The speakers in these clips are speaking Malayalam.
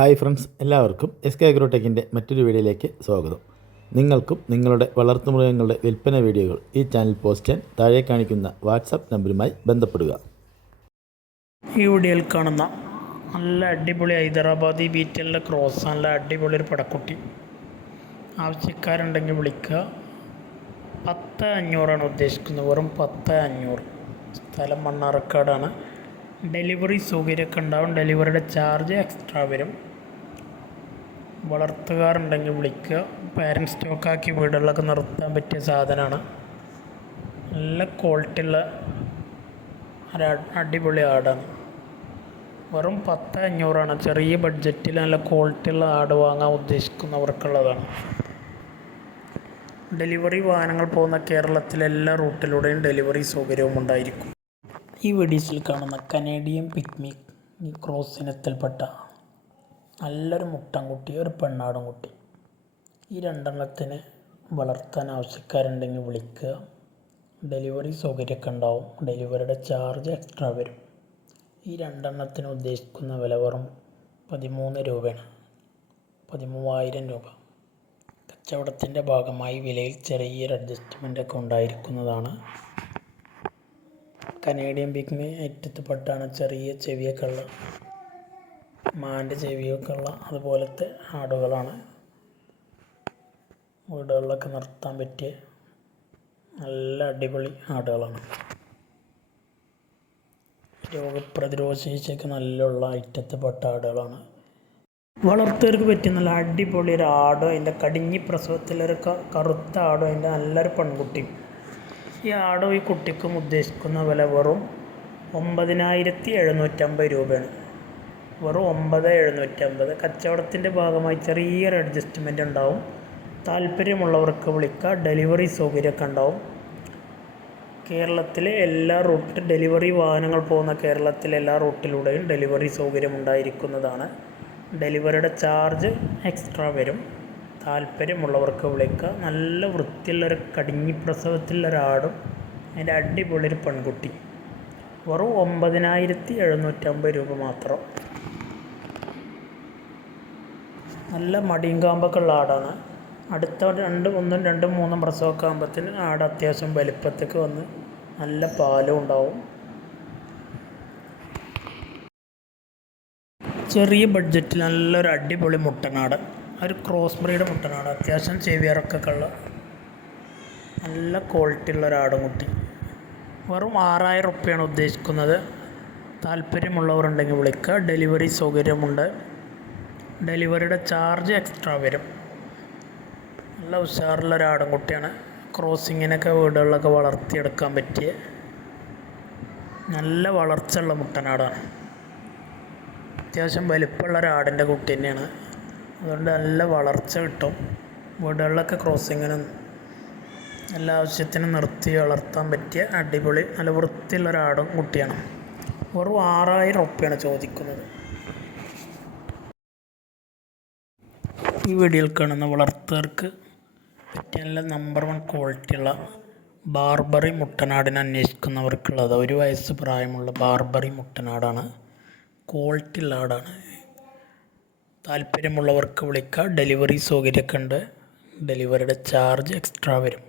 ഹായ് ഫ്രണ്ട്സ് എല്ലാവർക്കും എസ് കെ അഗ്രോടെക്കിന്റെ മറ്റൊരു വീഡിയോയിലേക്ക് സ്വാഗതം. നിങ്ങൾക്കും നിങ്ങളുടെ വളർത്തുമൃഗങ്ങളുടെ വിൽപ്പന വീഡിയോകൾ ഈ ചാനൽ പോസ്റ്റ് ചെയ്യാൻ താഴെ കാണിക്കുന്ന വാട്സാപ്പ് നമ്പറുമായി ബന്ധപ്പെടുക. ഈ വീഡിയോയിൽ കാണുന്ന നല്ല അടിപൊളി ഹൈദരാബാദി ബീറ്റലിന്റെ ക്രോസ് നല്ല അടിപൊളി ഒരു പടക്കുട്ടി. ആവശ്യക്കാരുണ്ടെങ്കിൽ വിളിക്കുക. പത്ത് അഞ്ഞൂറാണ് ഉദ്ദേശിക്കുന്നത്. വെറും പത്ത് അഞ്ഞൂറ് സ്ഥലം മണ്ണാർക്കാടാണ്. ഡെലിവറി സൗകര്യമൊക്കെ ഉണ്ടാവും. ഡെലിവറിയുടെ ചാർജ് എക്സ്ട്രാ വരും. വളർത്തുകാരുണ്ടെങ്കിൽ വിളിക്കുക. പാരൻസ് സ്റ്റോക്കാക്കി വീടുകളിലൊക്കെ നിർത്താൻ പറ്റിയ സാധനമാണ്. നല്ല ക്വാളിറ്റി ഉള്ള ഒരു അടിപൊളി ആടാണ്. വെറും പത്ത് അഞ്ഞൂറാണ് ചെറിയ ബഡ്ജറ്റിൽ നല്ല ക്വാളിറ്റിയുള്ള ആട് വാങ്ങാൻ ഉദ്ദേശിക്കുന്നവർക്കുള്ളതാണ്. ഡെലിവറി വാഹനങ്ങൾ പോകുന്ന കേരളത്തിലെ എല്ലാ റൂട്ടിലൂടെയും ഡെലിവറി സൗകര്യവും ഉണ്ടായിരിക്കും. ഈ വീഡിയോസിൽ കാണുന്ന കനേഡിയൻ പിക്നിക് ക്രോസ് ഇനത്തിൽപ്പെട്ട നല്ലൊരു മുട്ടൻകുട്ടി ഒരു പെണ്ണാടും കുട്ടി ഈ രണ്ടെണ്ണത്തിന് വളർത്താൻ ആവശ്യക്കാരുണ്ടെങ്കിൽ വിളിക്കുക. ഡെലിവറി സൗകര്യമൊക്കെ ഉണ്ടാവും. ഡെലിവറിയുടെ ചാർജ് എക്സ്ട്രാ വരും. ഈ രണ്ടെണ്ണത്തിന് ഉദ്ദേശിക്കുന്ന വില വെറും പതിമൂന്ന് രൂപയാണ്. പതിമൂവായിരം രൂപ. കച്ചവടത്തിന്റെ ഭാഗമായി വിലയിൽ ചെറിയൊരു അഡ്ജസ്റ്റ്മെന്റ് ഒക്കെ ഉണ്ടായിരിക്കുന്നതാണ്. കനേഡിയൻ പിഗ്മി ഐറ്റത്തിൽപ്പെട്ടാണ് ചെറിയ ചെവിയൊക്കെ ഉള്ള മാന്റെ ചെവിയൊക്കെ ഉള്ള അതുപോലത്തെ ആടുകളാണ്. വീടുകളിലൊക്കെ നിർത്താൻ പറ്റിയ നല്ല അടിപൊളി ആടുകളാണ്. രോഗപ്രതിരോധ ശേഷിയൊക്കെ നല്ലുള്ള ഐറ്റത്തിൽപ്പെട്ട ആടുകളാണ്. വളർത്തുകാർക്ക് പറ്റിയ നല്ല അടിപൊളി ഒരു ആടോ അതിന്റെ കടിഞ്ഞി പ്രസവത്തിലൊരു കറുത്ത ആടോ അതിന്റെ നല്ലൊരു പെൺകുട്ടി. ഈ ആടും ഈ കുട്ടിക്കും ഉദ്ദേശിക്കുന്ന വില വെറും ഒമ്പതിനായിരത്തി എഴുന്നൂറ്റമ്പത് രൂപയാണ്. വെറും ഒമ്പത് എഴുന്നൂറ്റമ്പത്. കച്ചവടത്തിന്റെ ഭാഗമായി ചെറിയൊരു അഡ്ജസ്റ്റ്മെന്റ് ഉണ്ടാവും. താല്പര്യമുള്ളവർക്ക് വിളിക്കുക ഡെലിവറി സൗകര്യമൊക്കെ ഉണ്ടാവും. കേരളത്തിലെ എല്ലാ റൂട്ട് ഡെലിവറി വാഹനങ്ങൾ പോകുന്ന കേരളത്തിലെ എല്ലാ റൂട്ടിലൂടെയും ഡെലിവറി സൗകര്യം ഉണ്ടായിരിക്കുന്നതാണ്. ഡെലിവറിയുടെ ചാർജ് എക്സ്ട്രാ വരും. താല്പര്യമുള്ളവർക്ക് വിളിക്കുക നല്ല വൃത്തിയുള്ളൊരു കടിഞ്ഞി പ്രസവത്തിലൊരാടും അതിന്റെ അടിപൊളി ഒരു പെൺകുട്ടി. വെറും ഒമ്പതിനായിരത്തി എഴുന്നൂറ്റമ്പത് രൂപ മാത്രം. നല്ല മടിയും കാമ്പൊക്കെ ഉള്ള ആടാണ്. അടുത്ത രണ്ട് ഒന്നും രണ്ടും മൂന്നും പ്രസവമൊക്കെ ആകുമ്പോഴത്തേന് ആട് അത്യാവശ്യം വലിപ്പത്തേക്ക് വന്ന് നല്ല പാലും ഉണ്ടാവും. ചെറിയ ബഡ്ജറ്റിൽ നല്ലൊരു അടിപൊളി മുട്ടനാട്. ഒരു ക്രോസ് ബ്രീഡ് മുട്ടനാട്. അത്യാവശ്യം ചെവിയറൊക്കെ ഉള്ള നല്ല ക്വാളിറ്റി ഉള്ള ഒരു ആടുംകുട്ടി. വെറും ആറായിരം റുപ്യാണ് ഉദ്ദേശിക്കുന്നത്. താല്പര്യമുള്ളവരുണ്ടെങ്കിൽ വിളിക്കുക. ഡെലിവറി സൗകര്യമുണ്ട്. ഡെലിവറിയുടെ ചാർജ് എക്സ്ട്രാ വരും. നല്ല ഉഷാറുള്ള ഒരു ആടുംകുട്ടിയാണ്. ക്രോസിങ്ങിനൊക്കെ വീടുകളിലൊക്കെ വളർത്തിയെടുക്കാൻ പറ്റിയ നല്ല വളർച്ചയുള്ള മുട്ടനാടാണ്. അത്യാവശ്യം വലിപ്പമുള്ള ഒരു ആടിന്റെ കുട്ടി തന്നെയാണ്. അതുകൊണ്ട് നല്ല വളർച്ച കിട്ടും. വീടുകളിലൊക്കെ ക്രോസിങ്ങിനും എല്ലാ ആവശ്യത്തിനും നിർത്തി വളർത്താൻ പറ്റിയ അടിപൊളി നല്ല വൃത്തിയുള്ള ഒരു ആടും കുട്ടിയാണ്. വെറും ആറായിരം റുപ്യാണ് ചോദിക്കുന്നത്. ഈ വീഡിയോയിൽ കാണുന്ന വളർത്തുകാർക്ക് പറ്റിയ നല്ല നമ്പർ വൺ ക്വാളിറ്റിയുള്ള ബാർബറി മുട്ടനാടിനെ അന്വേഷിക്കുന്നവർക്കുള്ളത്. ഒരു വയസ്സ് പ്രായമുള്ള ബാർബറി മുട്ടനാടാണ്. ക്വാളിറ്റി ഉള്ള ആടാണ്. താല്പര്യമുള്ളവർക്ക് വിളിക്കുക ഡെലിവറി സൗകര്യമൊക്കെ ഉണ്ട്. ഡെലിവറിയുടെ ചാർജ് എക്സ്ട്രാ വരും.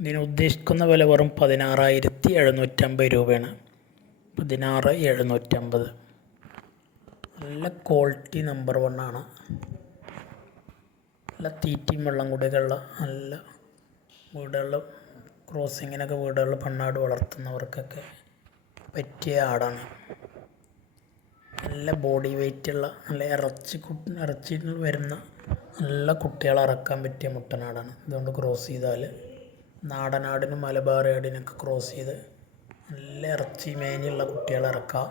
ഇതിന് ഉദ്ദേശിക്കുന്ന വില വെറും പതിനാറായിരത്തി എഴുന്നൂറ്റമ്പത് രൂപയാണ്. പതിനാറ് എഴുന്നൂറ്റമ്പത്. നല്ല ക്വാളിറ്റി നമ്പർ വണ്ണാണ് നല്ല തീറ്റയും വെള്ളം കൂടിയൊക്കെയുള്ള നല്ല വീടുകളിൽ ക്രോസിങ്ങിനൊക്കെ വീടുകളിൽ പെണ്ണാട് വളർത്തുന്നവർക്കൊക്കെ പറ്റിയ ആടാണ്. നല്ല ബോഡി വെയ്റ്റുള്ള നല്ല ഇറച്ചി കുട്ടി ഇറച്ചി വരുന്ന നല്ല കുട്ടികളെ ഇറക്കാൻ പറ്റിയ മുട്ടനാടാണ്. ഇതുകൊണ്ട് ക്രോസ് ചെയ്താൽ നാടനാടിനും മലബാർ ആടിനൊക്കെ ക്രോസ് ചെയ്ത് നല്ല ഇറച്ചി മേഞ്ഞുള്ള കുട്ടികളെ ഇറക്കാം.